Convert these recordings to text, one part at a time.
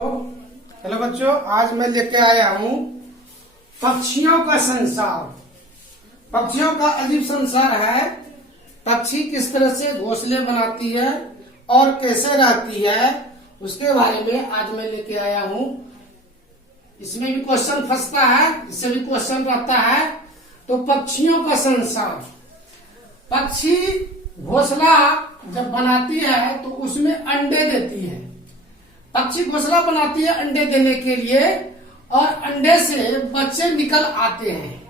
Hello बच्चों, आज मैं लेके आया हूँ पक्षियों का संसार। पक्षियों का अजीब संसार है। पक्षी किस तरह से घोंसले बनाती है और कैसे रहती है, उसके बारे में आज मैं लेके आया हूँ। इसमें भी क्वेश्चन फंसता है, इससे भी क्वेश्चन रहता है। तो पक्षियों का संसार, पक्षी घोंसला जब बनाती है तो उसमें अंडे देती है। पक्षी घोंसला बनाती है अंडे देने के लिए, और अंडे से बच्चे निकल आते हैं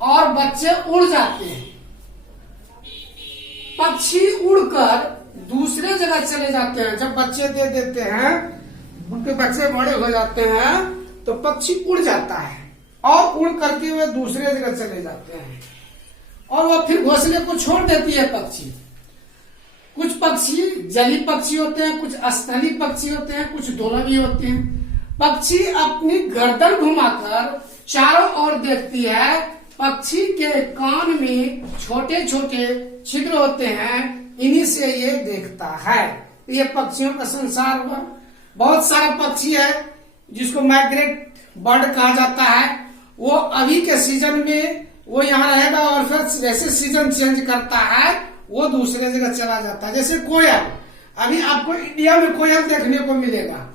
और बच्चे उड़ जाते हैं। पक्षी उड़कर दूसरे जगह चले जाते हैं। जब बच्चे दे देते हैं, उनके बच्चे बड़े हो जाते हैं, तो पक्षी उड़ जाता है और उड़ करके वे दूसरे जगह चले जाते हैं और वह फिर घोंसले को छोड़ देती है पक्षी। कुछ पक्षी जलीय पक्षी होते हैं, कुछ स्थलीय पक्षी होते हैं, कुछ दोनों भी होते हैं। पक्षी अपनी गर्दन घुमाकर चारों ओर देखती है। पक्षी के कान में छोटे छोटे छिद्र होते हैं, इन्हीं से ये देखता है। ये पक्षियों का संसार हुआ। बहुत सारे पक्षी है जिसको माइग्रेट बर्ड कहा जाता है। वो अभी के सीजन में वो यहाँ रहेगा और फिर जैसे सीजन चेंज करता है वो दूसरे जगह चला जाता है। जैसे कोयल, अभी आपको इंडिया में कोयल देखने को मिलेगा,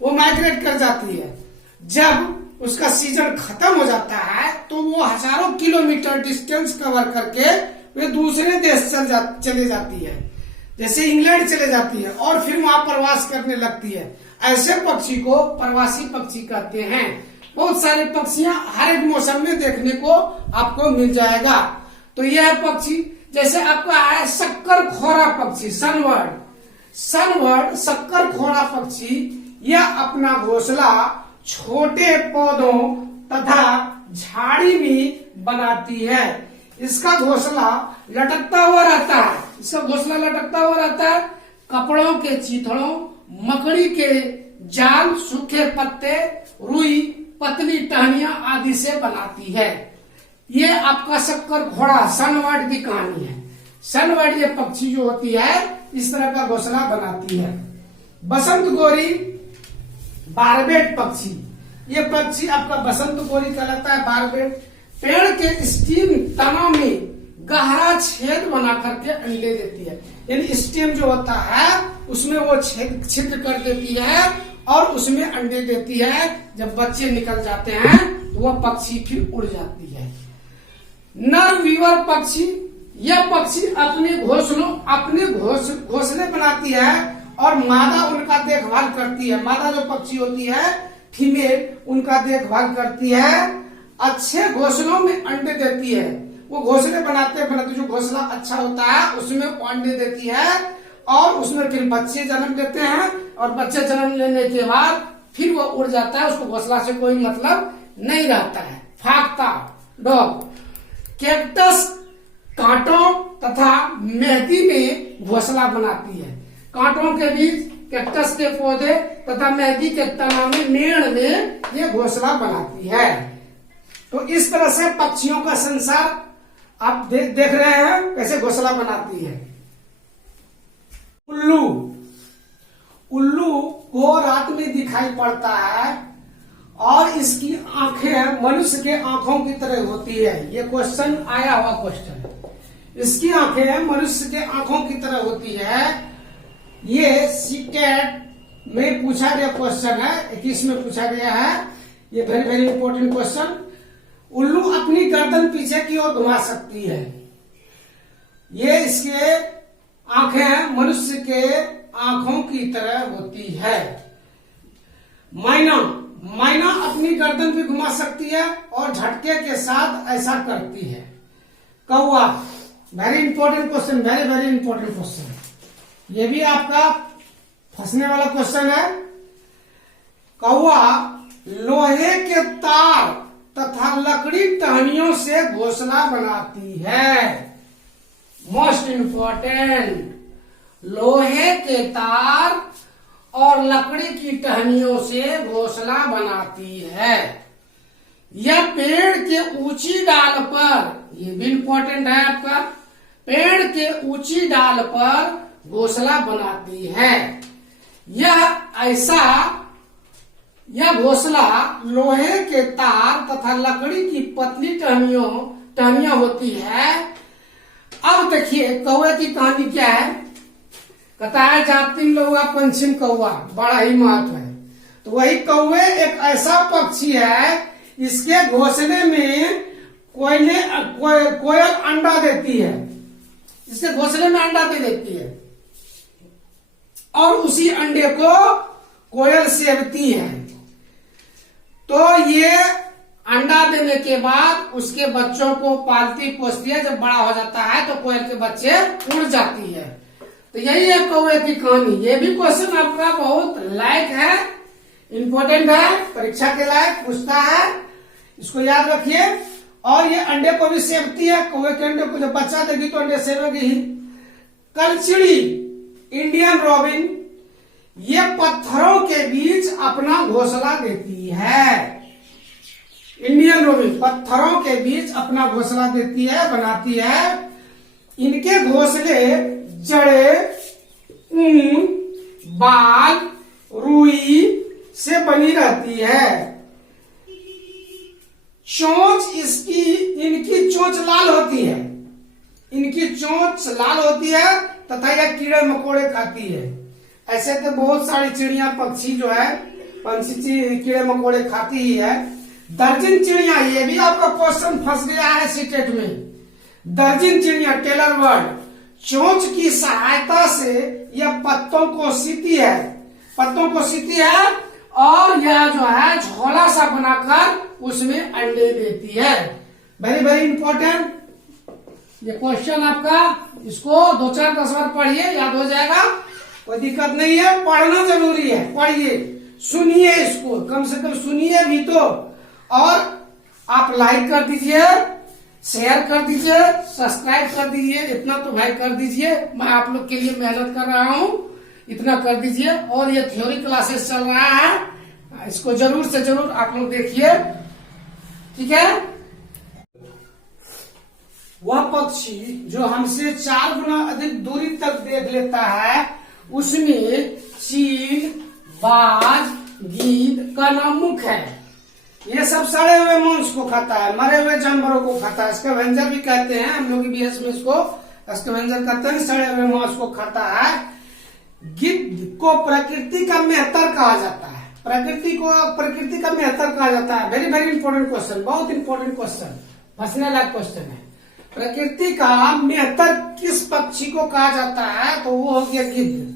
वो माइग्रेट कर जाती है। जब उसका सीजन खत्म हो जाता है तो वो हजारों किलोमीटर डिस्टेंस कवर करके वे दूसरे देश चले जाती है। जैसे इंग्लैंड चले जाती है और फिर वहां प्रवास करने लगती है। ऐसे पक्षी को प्रवासी पक्षी कहते हैं। बहुत सारे पक्षियां हर एक मौसम में देखने को आपको मिल जाएगा। तो यह पक्षी, जैसे आपका है शक्कर खोरा पक्षी, सनबर्ड शक्कर खोरा पक्षी, यह अपना घोंसला छोटे पौधों तथा झाड़ी में बनाती है। इसका घोंसला लटकता हुआ रहता है। कपड़ों के चीथड़ों, मकड़ी के जाल, सूखे पत्ते, रुई, पतली टहनियां आदि से बनाती है। ये आपका शक्कर घोड़ा सनबर्ड की कहानी है। सनबर्ड ये पक्षी जो होती है इस तरह का घोंसला बनाती है। बसंत गोरी बारबेट पक्षी, ये पक्षी आपका बसंत गोरी कहलाता है, बारबेट। पेड़ के स्टीम तना में गहरा छेद बना करके अंडे देती है। यानी स्टेम जो होता है उसमें वो छिद्र कर देती है और उसमें अंडे देती है। जब बच्चे निकल जाते हैं तो वह पक्षी फिर उड़ जाती है। नर वीवर पक्षी, यह पक्षी अपने घोंसले बनाती है और मादा उनका देखभाल करती है। मादा जो पक्षी होती है, फीमेल, उनका देखभाल करती है। अच्छे घोंसलों में अंडे देती है। वो घोंसले बनाते जो घोंसला अच्छा होता है उसमें अंडे देती है और उसमें फिर बच्चे जन्म लेते हैं और बच्चे जन्म लेने के बाद फिर वो उड़ जाता है। उसको घोंसला से कोई मतलब नहीं रहता है। फाख्ता डॉग, कैक्टस कांटों तथा मेहंदी में घोंसला बनाती है। कांटों के बीच कैक्टस के पौधे तथा मेहंदी के तना में, मेड़ में ये घोंसला बनाती है। तो इस तरह से पक्षियों का संसार आप देख रहे हैं कैसे घोंसला बनाती है। उल्लू को रात में दिखाई पड़ता है और इसकी आंखें मनुष्य के आंखों की तरह होती है। ये क्वेश्चन आया हुआ क्वेश्चन है। इसकी आंखें मनुष्य के आंखों की तरह होती है। ये सीटेट में पूछा गया क्वेश्चन है, 21 में पूछा गया है। ये वेरी वेरी इंपॉर्टेंट क्वेश्चन। उल्लू अपनी गर्दन पीछे की ओर घुमा सकती है। ये इसके आंखें मनुष्य के आंखों की तरह होती है। मैना अपनी गर्दन भी घुमा सकती है और झटके के साथ ऐसा करती है। कौवा, very important question, very very important question. ये भी आपका फंसने वाला क्वेश्चन है। कौवा लोहे के तार तथा लकड़ी टहनियों से घोंसला बनाती है। मोस्ट इंपॉर्टेंट, लोहे के तार और लकड़ी की टहनियों से घोंसला बनाती है। यह पेड़ के ऊंची डाल पर, ये भी इंपॉर्टेंट है आपका, पेड़ के ऊंची डाल पर घोंसला बनाती है। यह ऐसा यह घोंसला लोहे के तार तथा लकड़ी की पतली टहनियां होती है। अब देखिए कौवे की कहानी क्या है। कहता है जाति लौआ पंछी कौवा, बड़ा ही महत्व है। तो वही कौवे एक ऐसा पक्षी है, इसके घोंसले में कोयल अंडा देती है। इसके घोंसले में अंडा दे देती है और उसी अंडे को कोयल सेवती है। तो ये अंडा देने के बाद उसके बच्चों को पालती पोसती है। जब बड़ा हो जाता है तो कोयल के बच्चे उड़ जाती है। तो यही है कौवे की कहानी। ये भी क्वेश्चन आपका बहुत लायक है, इम्पोर्टेंट है, परीक्षा के लायक पूछता है, इसको याद रखिए। और ये अंडे को भी सेवती है। कौवे के अंडे को जब बच्चा देगी तो अंडे सेवेगी ही। कलचिड़ी, इंडियन रॉबिन, ये पत्थरों के बीच अपना घोंसला देती है। इंडियन रॉबिन पत्थरों के बीच अपना घोंसला देती है, बनाती है। इनके घोंसले जड़े, ऊन, बाल, रुई से बनी रहती है। चोंच इनकी चोंच लाल होती है। इनकी चोंच लाल होती है तथा यह कीड़े मकोड़े खाती है। ऐसे तो बहुत सारी चिड़िया पक्षी जो है पंछी कीड़े मकोड़े खाती ही है। दर्जन चिड़िया, ये भी आपका क्वेश्चन फंस गया है सीटेट में। दर्जन चिड़िया, टेलर बर्ड, चोंच की सहायता से यह पत्तों को सीती है और यह जो है झोला सा बनाकर उसमें अंडे देती है। वेरी वेरी इंपॉर्टेंट ये क्वेश्चन आपका। इसको 2-4-10 बार पढ़िए, याद हो जाएगा, कोई दिक्कत नहीं है। पढ़ना जरूरी है, पढ़िए, सुनिए, इसको कम से कम सुनिए भी तो। और आप लाइक कर दीजिए, शेयर कर दीजिए, सब्सक्राइब कर दीजिए, इतना तो भाई कर दीजिए। मैं आप लोग के लिए मेहनत कर रहा हूँ, इतना कर दीजिए। और ये थ्योरी क्लासेस चल रहा है, इसको जरूर से जरूर आप लोग देखिए, ठीक है। वह पक्षी जो हमसे 4 गुना अधिक दूरी तक देख लेता है, उसमें चील, बाज, गीद का नाम मुख्य है। ये सब सड़े हुए मांस को खाता है, मरे हुए जानवरों को खाता है। स्कैवेंजर भी कहते हैं हम लोग बीएस में, इसको स्कैवेंजर कहते हैं, सड़े हुए मांस को खाता है। गिद्ध को प्रकृति का मेहतर कहा जाता है। प्रकृति का मेहतर कहा जाता है। वेरी वेरी इंपॉर्टेंट क्वेश्चन, बहुत इंपॉर्टेंट क्वेश्चन, फंसने लायक क्वेश्चन है। प्रकृति का मेहतर किस पक्षी को कहा जाता है? तो वो हो गया गिद्ध।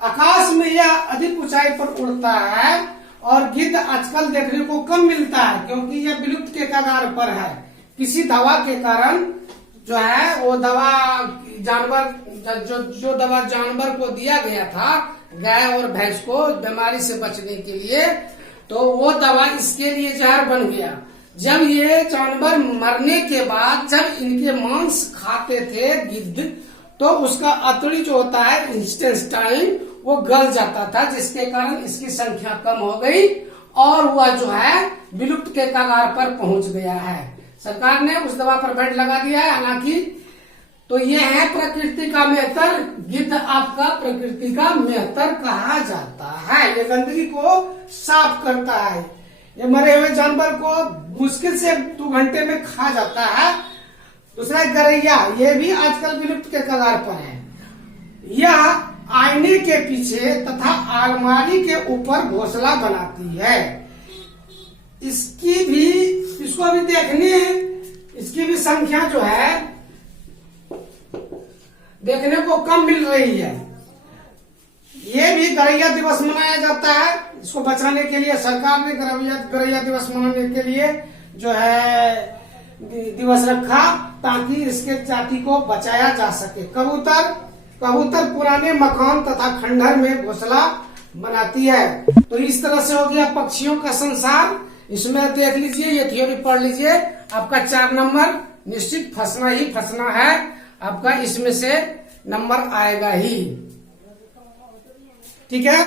आकाश में यह अधिक ऊंचाई पर उड़ता है और गिद्ध आजकल देखने को कम मिलता है क्योंकि यह विलुप्त के कगार पर है। किसी दवा के कारण जो है वो दवा जानवर जो दवा जानवर को दिया गया था, गाय और भैंस को बीमारी से बचने के लिए, तो वो दवा इसके लिए जहर बन गया। जब ये जानवर मरने के बाद जब इनके मांस खाते थे गिद्ध, तो उसका अतड़ी जो होता है इंटेस्टाइन वो गल जाता था, जिसके कारण इसकी संख्या कम हो गई और वह जो है विलुप्त के कगार पर पहुंच गया है। सरकार ने उस दवा पर बैन लगा दिया है हालांकि। तो ये है प्रकृति का मेहतर। गिद्ध आपका प्रकृति का मेहतर कहा जाता है। ये गंदगी को साफ करता है। ये मरे हुए जानवर को मुश्किल से 2 घंटे में खा जाता है। दूसरा गरैया, ये भी आजकल विलुप्त के कगार पर है। यह आईने के पीछे तथा अलमारी के ऊपर घोंसला बनाती है। इसको भी देखने, इसकी भी संख्या जो है देखने को कम मिल रही है। ये भी गरैया दिवस मनाया जाता है। इसको बचाने के लिए सरकार ने गरैया दिवस मनाने के लिए जो है दिवस रखा ताकि इसके जाति को बचाया जा सके। कबूतर पुराने मकान तथा खंडहर में घोंसला बनाती है। तो इस तरह से हो गया पक्षियों का संसार। इसमें देख लीजिए, ये थ्योरी पढ़ लीजिए, आपका 4 नंबर निश्चित फंसना ही फंसना है। आपका इसमें से नंबर आएगा ही, ठीक है।